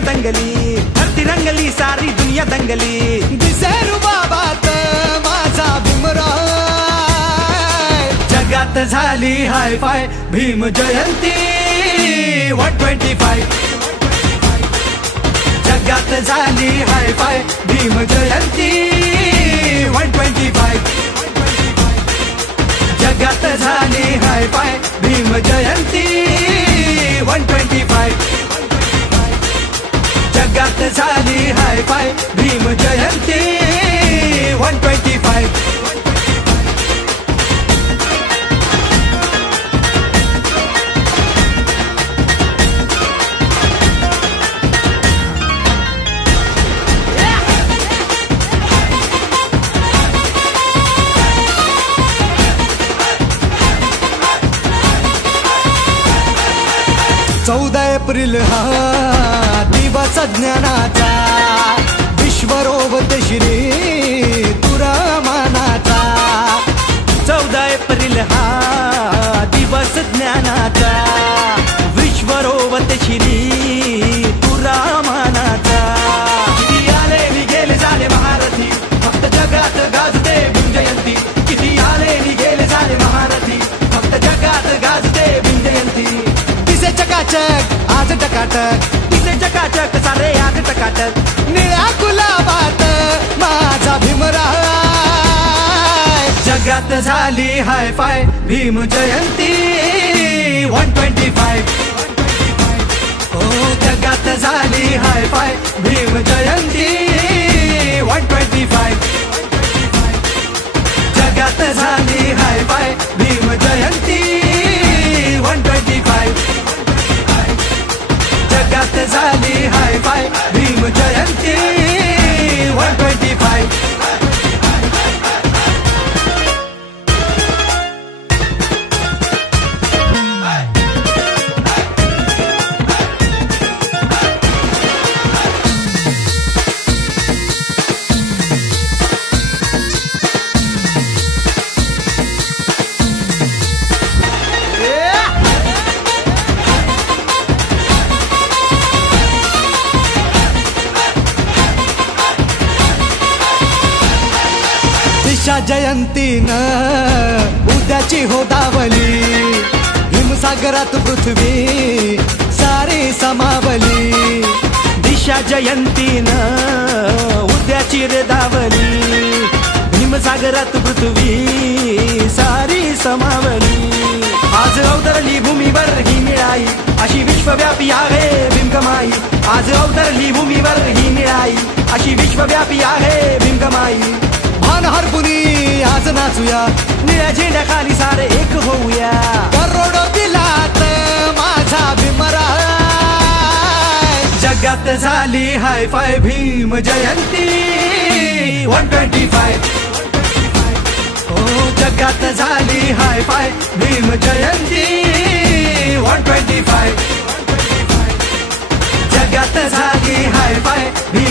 दुनिया दंगली, धरती रंगली सारी दुनिया दंगली. दिसे रुबाबात माझा भीमराव, जगात झाली हाय फाय भीम जयंती 125. जगात झाली हाय फाय भीम जयंती 125. जगात झाली हाय फाय भीम जयंती 125. जगात झाली हाय फाय भीम जयंती 125. चौदा एप्रिल हा दिवस ज्ञानाचा, विश्वरोवत श्री तुरामानाचा. 14 एप्रिल हा दिवस ज्ञानाचा, विश्वरोवत श्री तुरामानाचा. किती आले नि गेले झाले महारथी, फक्त जगात गाजते भीम जयंती. किती आले नि गेले झाले महारथी, फक्त जगात गाजते भीम जयंती. दिसे चकाचक आज टकाटक, तिचे चकाचक सारे आज टकाटक. निळ्या गुलाबात माझा भीमराव. जगात झाली हाय फाय भीम जयंती 125. जगात झाली हाय फाय भीम जयंती 125. जगात झाली हाय फाय भीम जयंती 125. जगात झाली हाय फाय भीम जयंती 125. दिशा जयंतीनं उद्याची हो दावली, हिमसागरात पृथ्वी सारी समावली. दिशा जयंतीनं उद्याची रे दावली, हिमसागरात पृथ्वी सारी समावली. आज अवतरली भूमीवर ही मिळाई, अशी विश्वव्यापी आहे भीमकमाई. आज अवतरली भूमीवर ही मिळाई, अशी विश्वव्यापी आहे भीमकमाई. भान हरपुनी आज नाचूया, निळ्या झेंड्याखाली सारे एक होऊया. करोडो दिलात माझा भीमराव. जगात झाली हाय फाय भीम जयंती 125. जगात झाली हाय फाय भीम जयंती 125. जगात झाली हाय फाय भीम